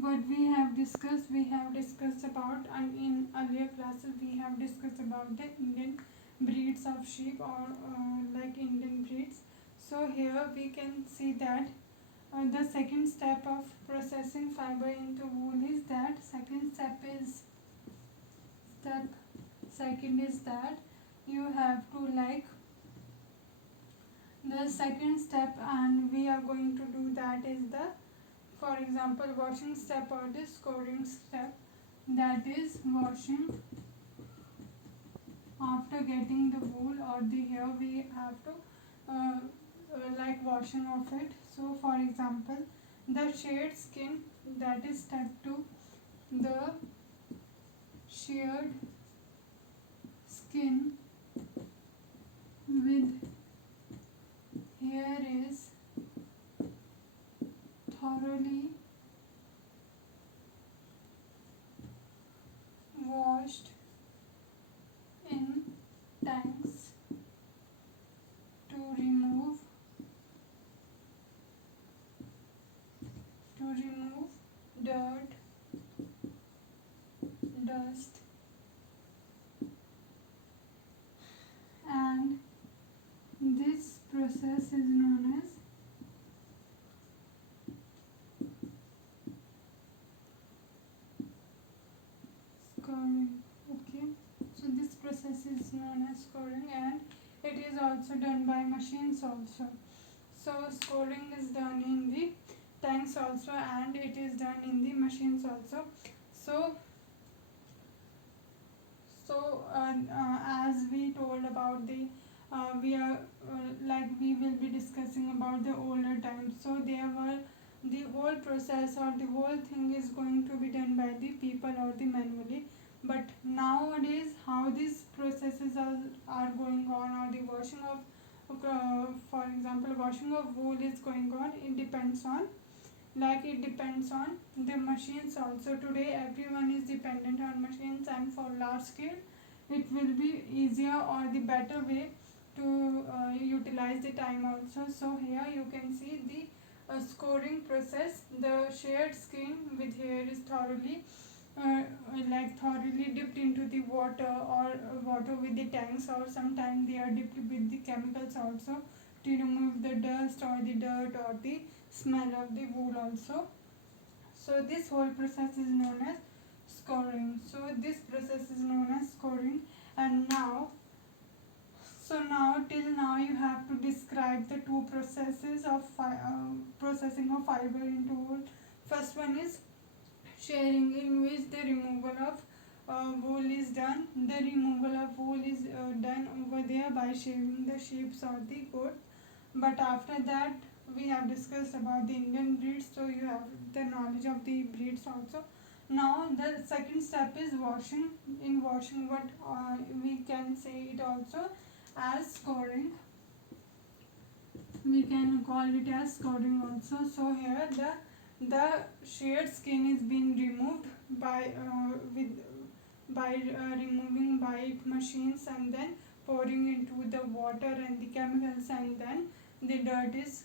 what we have discussed about, and in earlier classes we have discussed about the Indian breeds of sheep, or like Indian breeds. So here we can see that the second step of processing fiber into wool is that step second is that you have to like the second step, and we are going to do that is the, for example, washing step or the scouring step. That is washing after getting the wool or the hair. We have to like washing of it. So for example, the sheared skin, that is step 2. The sheared skin with hair is thoroughly washed in tanks to remove dirt, dust, and this process is known as scouring. Okay, so this process is known as scouring, and it is also done by machines also. So scouring is done in the tanks also, and it is done in the machines also. So as we told about the we are like we will be discussing about the older times. So there were the whole process or the whole thing is going to be done by the people or the manually. But nowadays, how these processes are going on, or the washing of for example, washing of wool is going on, it depends on, like it depends on the machines also. Today everyone is dependent on machines, and for large scale it will be easier or the better way to utilize the time also. So here you can see the scoring process. The sheared skin with hair is thoroughly thoroughly dipped into the water, or water with the tanks, or sometimes they are dipped with the chemicals also to remove the dust or the dirt or the smell of the wool also. So this whole process is known as scouring. So this process is known as scouring. And now, so now till now you have to describe the two processes of processing of fiber into wool. First one is shearing, in which the removal of wool is done. The removal of wool is done over there by shaving the sheep or the goat. But after that, we have discussed about the Indian breeds, so you have the knowledge of the breeds also. Now the second step is washing. In washing, what we can say it also as scouring. We can call it as scouring also. So here the sheared skin is being removed by with by removing by machines, and then pouring into the water and the chemicals, and then the dirt is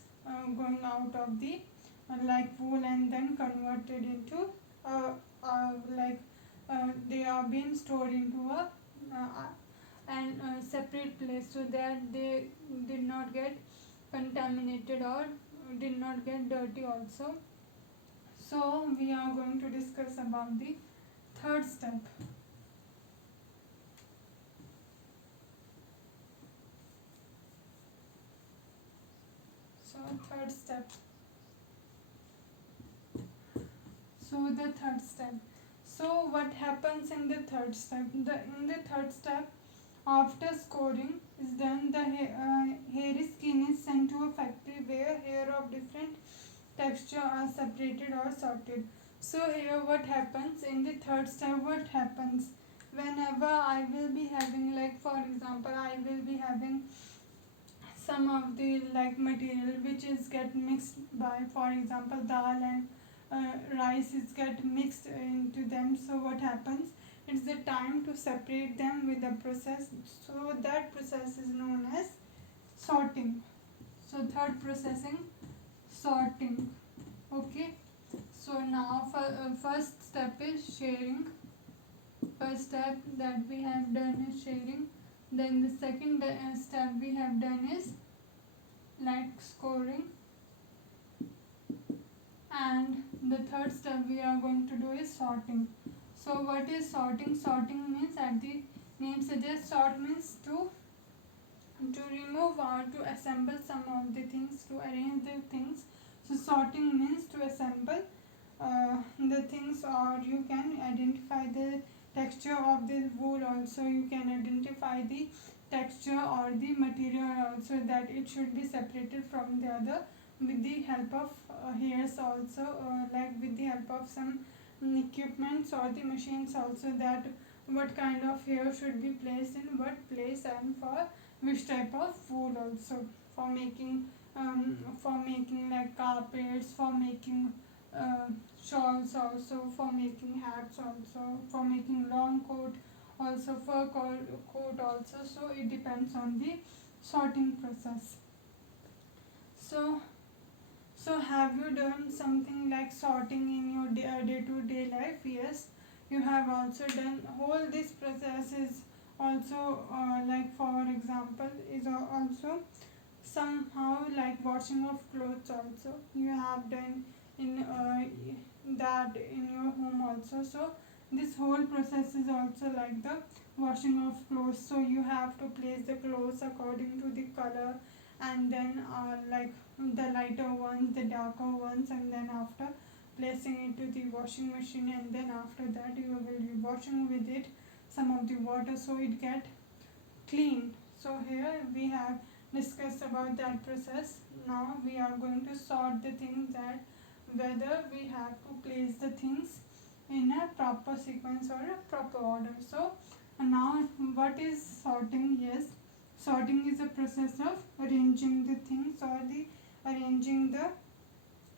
going out of the like wool, and then converted into like they are being stored into a uh, and separate place, so that they did not get contaminated or did not get dirty also. So we are going to discuss about the third step. So third step. So the third step. So what happens in the third step? In the third step, after scoring is done, the hairy skin is sent to a factory where hair of different texture are separated or sorted. So here what happens in the third step? What happens whenever I will be having, like for example, I will be having some of the like material which is get mixed by, for example, dal and rice is get mixed into them. So what happens, it's the time to separate them with the process. So that process is known as sorting. So third processing, sorting. Okay, So now first step is sharing. First step that we have done is sharing. Then the second step we have done is like scoring, and the third step we are going to do is sorting. So what is sorting? Sorting means, as the name suggests, sort means to remove or to assemble some of the things, to arrange the things. So sorting means to assemble the things, or you can identify the texture of the wool also, you can identify the texture or the material also, that it should be separated from the other with the help of hairs also, like with the help of some equipments or the machines also, that what kind of hair should be placed in what place and for which type of wool also, for making like carpets, for making uh, shawls also, for making hats also, for making long coat also, fur coat also. So it depends on the sorting process. So have you done something like sorting in your day-to-day life? Yes, you have also done. Whole this process is also like, for example, is also somehow like washing of clothes also, you have done in that in your home also. So this whole process is also like the washing of clothes. So you have to place the clothes according to the color, and then like the lighter ones, the darker ones, and then after placing it to the washing machine, and then after that you will be washing with it some of the water, so it get clean. So here we have discussed about that process. Now we are going to sort the things, that whether we have to place the things in a proper sequence or a proper order. So now what is sorting? Yes, sorting is a process of arranging the things, or the arranging the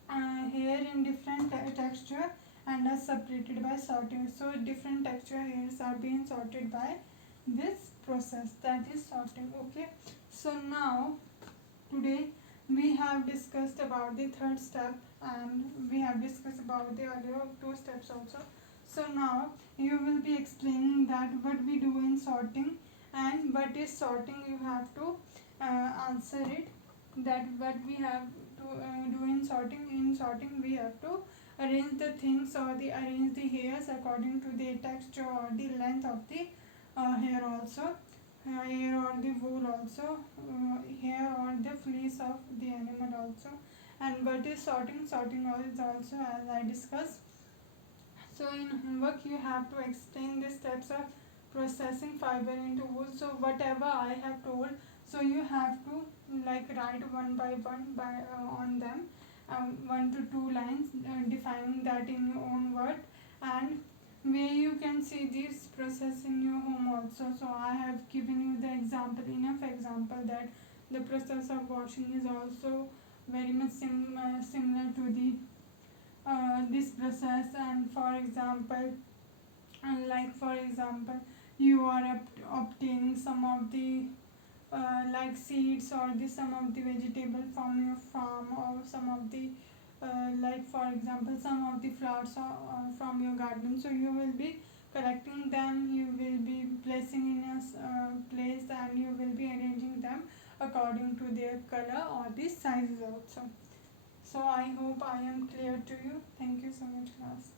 hair in different texture and are separated by sorting. So different texture hairs are being sorted by this process, that is sorting. Okay, so now today we have discussed about the third step, and we have discussed about the earlier two steps also. So now you will be explaining that what we do in sorting, and what is sorting, you have to answer it, that what we have to do in sorting. In sorting we have to arrange the things, or the arrange the hairs according to the texture or the length of the hair also, hair or the wool also, hair or the fleece of the animal also. And what is sorting? Sorting is also, as I discussed. So in homework you have to explain the steps of processing fiber into wool. So whatever I have told, so you have to like write one by one by on them, 1 to 2 lines, defining that in your own word, and where you can see this process in your home also. So I have given you the example, enough example, that the process of washing is also very much similar to the this process. And for example, for example, you are obtaining some of the like seeds, or the some of the vegetable from your farm, or some of the like for example some of the flowers from your garden. So you will be collecting them, you will be placing in a place, and you will be arranging them according to their color or the sizes also. So I hope I am clear to you. Thank you so much, class.